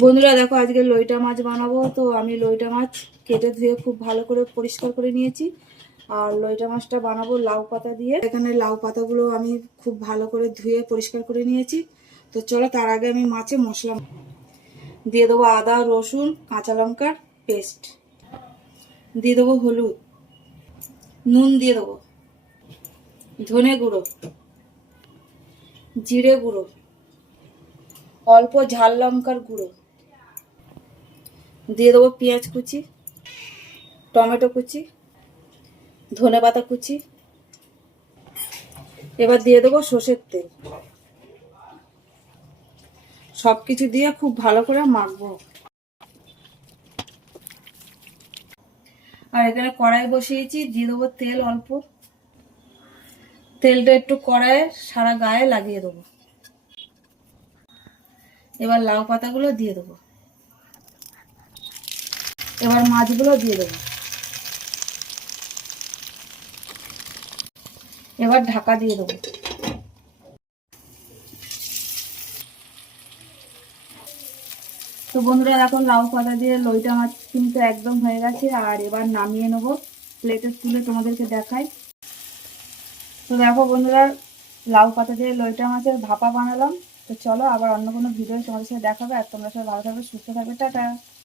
বন্ধুরা দেখো, আজকে লইটা মাছ বানাবো। তো আমি লইটা মাছ কেটে ধুয়ে খুব ভালো করে পরিষ্কার করে নিয়েছি। আর লইটা মাছটা বানাবো লাউ পাতা দিয়ে। এখানে লাউ পাতাগুলো আমি খুব ভালো করে ধুয়ে পরিষ্কার করে নিয়েছি। তো চলো, তার আগে আমি মাছে মশলা দিয়ে দেবো। আদা, রসুন, কাঁচা লঙ্কার পেস্ট দিয়ে দেবো, হলুদ, নুন দিয়ে দেবো, ধনে গুঁড়ো, জিরে গুঁড়ো, অল্প ঝাল লঙ্কার গুঁড়ো দিয়ে দেবো, পেঁয়াজ কুচি, টমেটো কুচি, ধনেপাতা কুচি। এবার দিয়ে দেবো সর্ষের তেল। সবকিছু দিয়ে খুব ভালো করে মাখবো। আর এখানে কড়াই বসিয়েছি, দিয়ে দেবো তেল অল্প। তেলটা একটু কড়াইয়ে সারা গায়ে লাগিয়ে দেবো। এবার লাউ পাতাগুলো দিয়ে দেবো। এবার মাছগুলো দিয়ে দেবো। এবার ঢাকা দিয়ে দেবো। তো বন্ধুরা দেখো, লাউ পাতা দিয়ে লইটা মাছ কিন্তু একদম হয়ে গেছে। আর এবার নামিয়ে নেবো, প্লেটে তুলে তোমাদেরকে দেখাই। তো দেখো বন্ধুরা, লাউ পাতা দিয়ে লইটা মাছের ভাপা বানালাম। তো চলো, আবার অন্য কোনো ভিডিও তোমাদের সাথে দেখাবে। আর তোমরা সবাই ভালো থাকবে, সুস্থ থাকবে, টাটা।